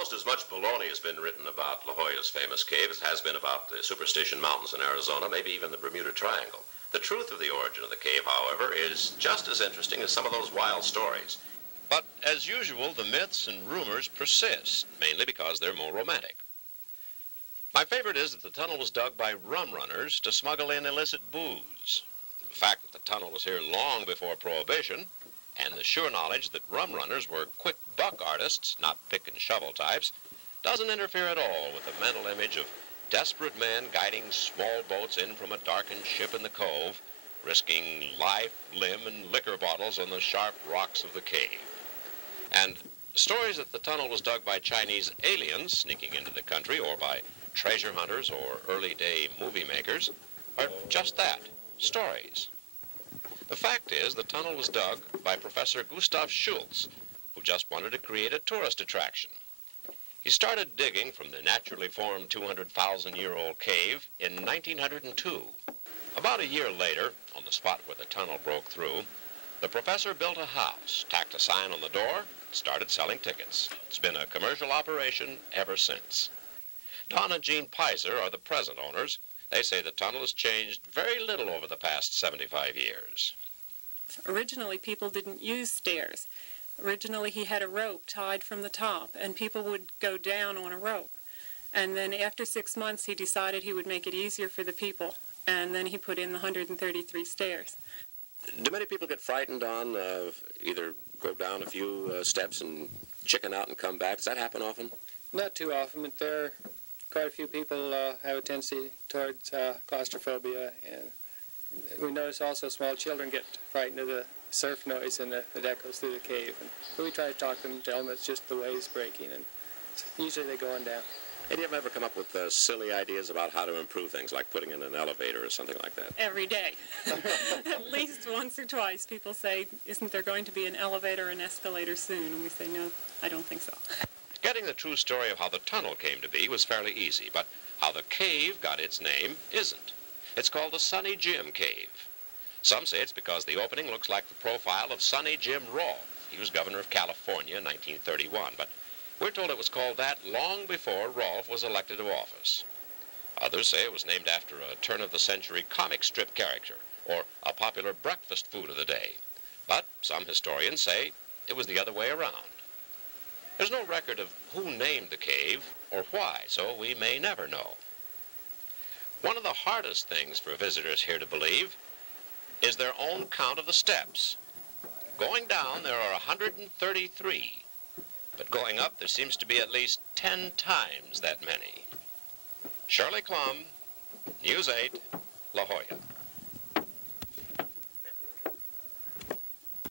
Almost as much baloney has been written about La Jolla's famous cave as has been about the Superstition Mountains in Arizona, maybe even the Bermuda Triangle. The truth of the origin of the cave, however, is just as interesting as some of those wild stories. But, as usual, the myths and rumors persist, mainly because they're more romantic. My favorite is that the tunnel was dug by rum runners to smuggle in illicit booze. The fact that the tunnel was here long before Prohibition, and the sure knowledge that rum runners were quick buck artists, not pick and shovel types, doesn't interfere at all with the mental image of desperate men guiding small boats in from a darkened ship in the cove, risking life, limb, and liquor bottles on the sharp rocks of the cave. And stories that the tunnel was dug by Chinese aliens sneaking into the country, or by treasure hunters or early-day movie makers, are just that, stories. The fact is, the tunnel was dug by Professor Gustav Schultz, who just wanted to create a tourist attraction. He started digging from the naturally formed 200,000-year-old cave in 1902. About a year later, on the spot where the tunnel broke through, the professor built a house, tacked a sign on the door, and started selling tickets. It's been a commercial operation ever since. Don and Jean Pizer are the present owners. They say the tunnel has changed very little over the past 75 years. Originally, people didn't use stairs. Originally, he had a rope tied from the top, and people would go down on a rope. And then after 6 months, he decided he would make it easier for the people, and then he put in the 133 stairs. Do many people get frightened on either go down a few steps and chicken out and come back? Does that happen often? Not too often, but there are quite a few people have a tendency towards claustrophobia, and we notice also small children get frightened of the surf noise and that echoes through the cave. But we try to talk to them, tell them it's just the waves breaking, and usually they go on down. Hey, do you ever come up with silly ideas about how to improve things, like putting in an elevator or something like that? Every day. At least once or twice people say, isn't there going to be an elevator or an escalator soon? And we say, no, I don't think so. Getting the true story of how the tunnel came to be was fairly easy, but how the cave got its name isn't. It's called the Sonny Jim Cave. Some say it's because the opening looks like the profile of Sonny Jim Rolfe. He was governor of California in 1931, but we're told it was called that long before Rolfe was elected to office. Others say it was named after a turn-of-the-century comic strip character, or a popular breakfast food of the day. But some historians say it was the other way around. There's no record of who named the cave or why, so we may never know. One of the hardest things for visitors here to believe is their own count of the steps. Going down, there are 133. But going up, there seems to be at least 10 times that many. Shirley Clum, News 8, La Jolla.